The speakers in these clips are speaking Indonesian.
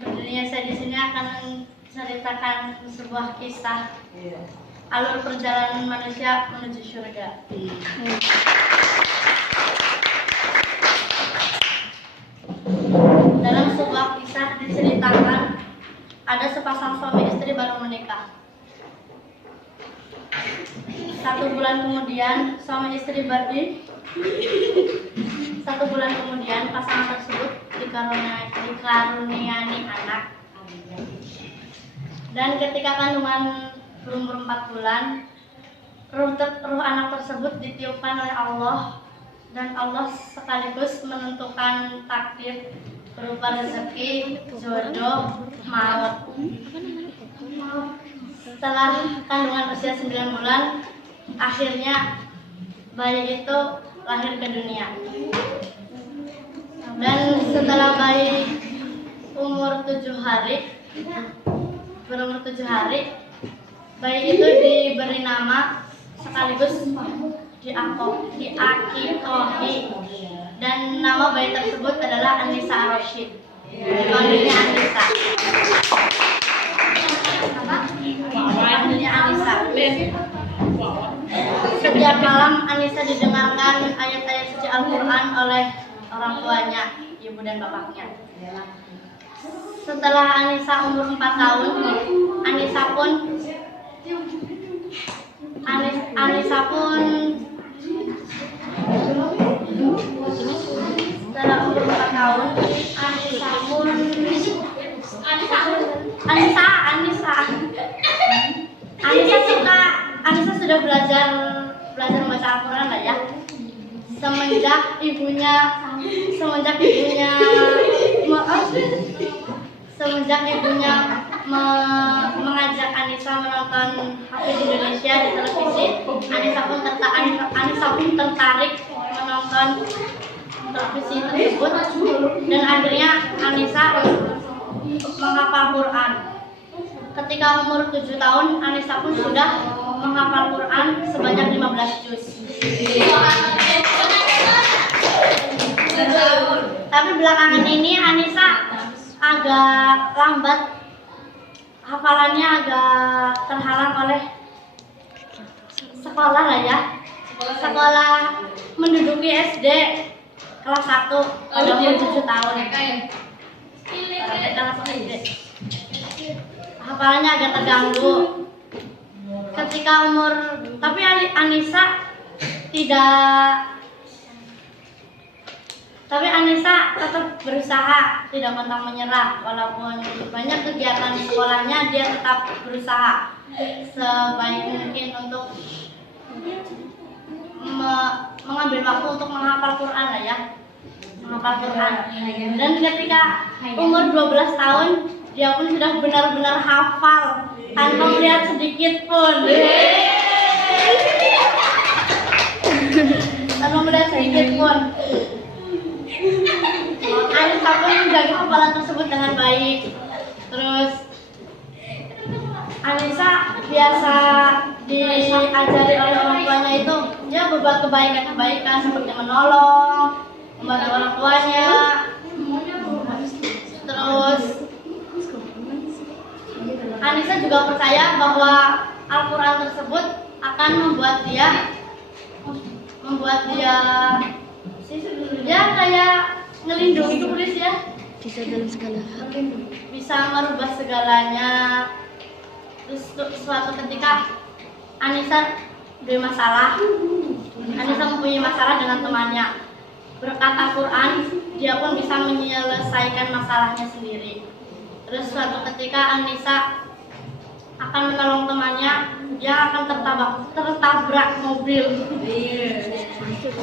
Sebenarnya saya di sini akan menceritakan sebuah kisah alur perjalanan manusia menuju surga. Dalam sebuah kisah diceritakan ada sepasang suami istri baru menikah. 1 bulan kemudian pasangan tersebut dikaruniai anak. Dan ketika kandungan berumur 4 bulan, ruh anak tersebut ditiupkan oleh Allah, dan Allah sekaligus menentukan takdir berupa rezeki, jodoh, maut. Setelah kandungan usia 9 bulan, akhirnya bayi itu lahir ke dunia. Dan setelah bayi berumur 7 hari, bayi itu diberi nama sekaligus diakikohi, dan nama bayi tersebut adalah Anissa Ar-Rasyid. Dipanggilnya Anissa. Dipanggilnya Anissa. Setiap malam Anissa didengarkan ayat-ayat suci Al-Quran oleh orang tuanya, ibu dan bapaknya. Setelah Anissa umur 4 tahun, Anissa pun setelah umur 4 tahun, Anissa sudah belajar membaca Al-Quran lah ya. Semenjak ibunya mengajak Anissa menonton Hafiz Indonesia di televisi, Anissa pun tertarik menonton televisi tersebut, dan akhirnya Anissa menghafal Quran. Ketika umur 7 tahun, Anissa pun sudah menghafal Quran sebanyak 15 juz. Tapi belakangan ini Anissa agak lambat, hafalannya agak terhalang oleh sekolah lah ya. Sekolah menduduki SD kelas 1 pada umur 7 tahun. Kelas SD. Hafalannya agak terganggu. Tapi Anissa tetap berusaha, tidak pantang menyerah. Walaupun banyak kegiatan sekolahnya, dia tetap berusaha sebaik mungkin untuk mengambil waktu untuk menghafal Quran lah ya. Menghafal Quran. Dan ketika umur 12 tahun, dia pun sudah benar-benar hafal tanpa melihat sedikit pun. Anissa pun menjaga hafalan tersebut dengan baik. Terus Anissa biasa diajari oleh orang tuanya itu dia berbuat kebaikan seperti menolong, membantu orang tuanya. Terus Anissa juga percaya bahwa Al-Quran tersebut akan membuat dia kayak ngelindungi tulis ya. Bisa merubah segalanya. Terus suatu ketika Anissa mempunyai masalah dengan temannya. Berkat Al-Quran, dia pun bisa menyelesaikan masalahnya sendiri. Terus suatu ketika Anissa akan menolong temannya, dia akan tertabrak mobil.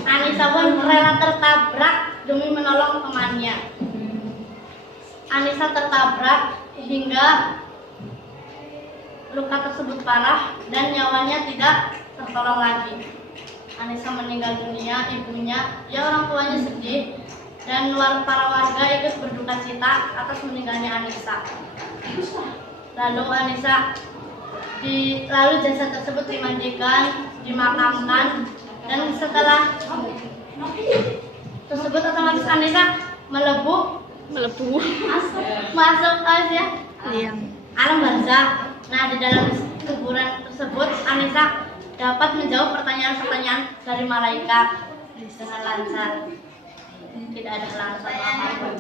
Anissa pun rela tertabrak demi menolong temannya. Anissa tertabrak hingga luka tersebut parah dan nyawanya tidak tertolong lagi. Anissa meninggal dunia, ibunya, orang tuanya sedih, dan para warga ikut berduka cita atas meninggalnya Anissa. Lalu jasad tersebut dimandikan, dimakamkan, dan setelah tersebut otomatis Anissa melebu melebu masuk aja liang. alam barzah. Nah, di dalam kuburan tersebut Anissa dapat menjawab pertanyaan-pertanyaan dari malaikat dengan lancar. Tidak ada halangan apapun.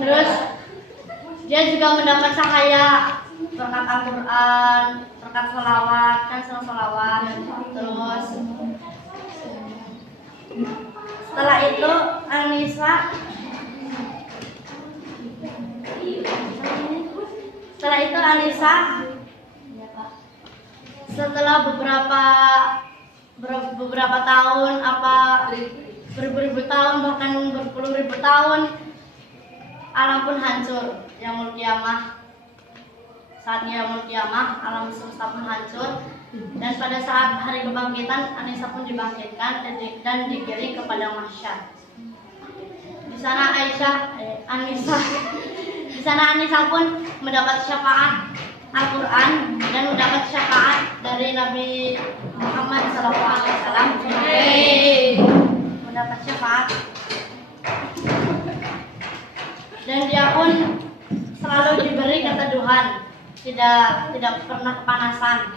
Terus dia juga mendapat cahaya berkat Al-Quran, berkat sholawat, kan sholawat. Terus setelah itu Anissa setelah beberapa tahun, apa beribu-ribu tahun, bahkan berpuluh-ribu tahun, alam pun hancur. Yaumul Qiyamah, saatnya Yaumul Qiyamah, alam semesta pun hancur. Dan pada saat hari kebangkitan, Anissa pun dibangkitkan dan digiring kepada mahsyar. Di sana Anissa pun mendapat syafaat Al-Quran dan mendapat syafaat dari Nabi Muhammad SAW. Mendapat syafaat, dan dia pun selalu diberi keteduhan, tidak pernah kepanasan.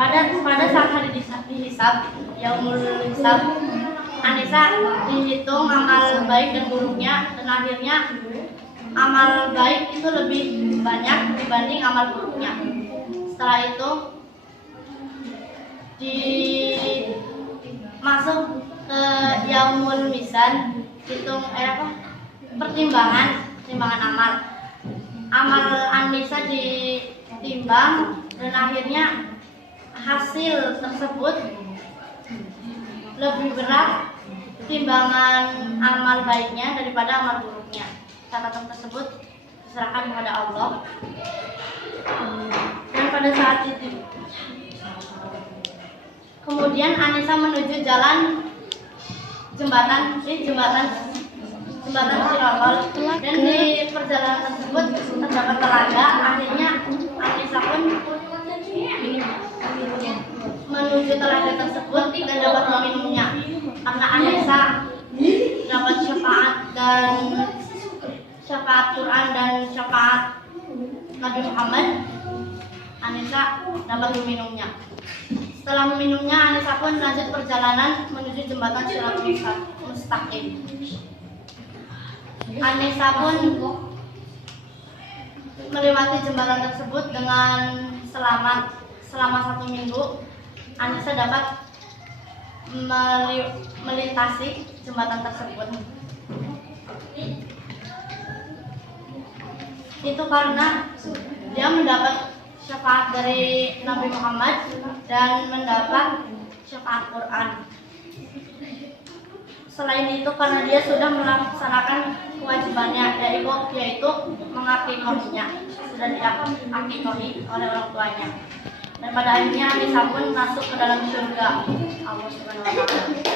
Pada saat hari dihisab, Yaumul Hisab, Anissa dihitung amal baik dan buruknya, dan akhirnya amal baik itu lebih banyak dibanding amal buruknya. Setelah itu masuk ke Yaumul Mizan, hitung pertimbangan amal. Amal Anissa ditimbang dan akhirnya hasil tersebut lebih berat timbangan amal baiknya daripada amal buruknya. Catatan tersebut diserahkan kepada Allah. Dan pada saat itu kemudian Anissa menuju jalan jembatan Sirotol, dan di perjalanan tersebut terdapat telaga. Akhirnya Anissa pun menuju telaga tersebut dan dapat meminumnya. Karena Anissa dapat syafaat Quran dan syafaat Nabi Muhammad, Anissa dapat meminumnya. Setelah meminumnya, Anissa pun lanjut perjalanan menuju jembatan Siratul Mustaqim. Anissa pun melewati jembatan tersebut dengan selamat selama 1 minggu. Anissa dapat melintasi jembatan tersebut. Itu karena dia mendapat syafaat dari Nabi Muhammad dan mendapat syafaat Quran. Selain itu karena dia sudah melaksanakan kewajibannya, yaitu mengakikohinya, sudah diakikohi oleh orang tuanya. Dan pada akhirnya Anissa pun masuk ke dalam surga Allah Subhanahu wa Ta'ala.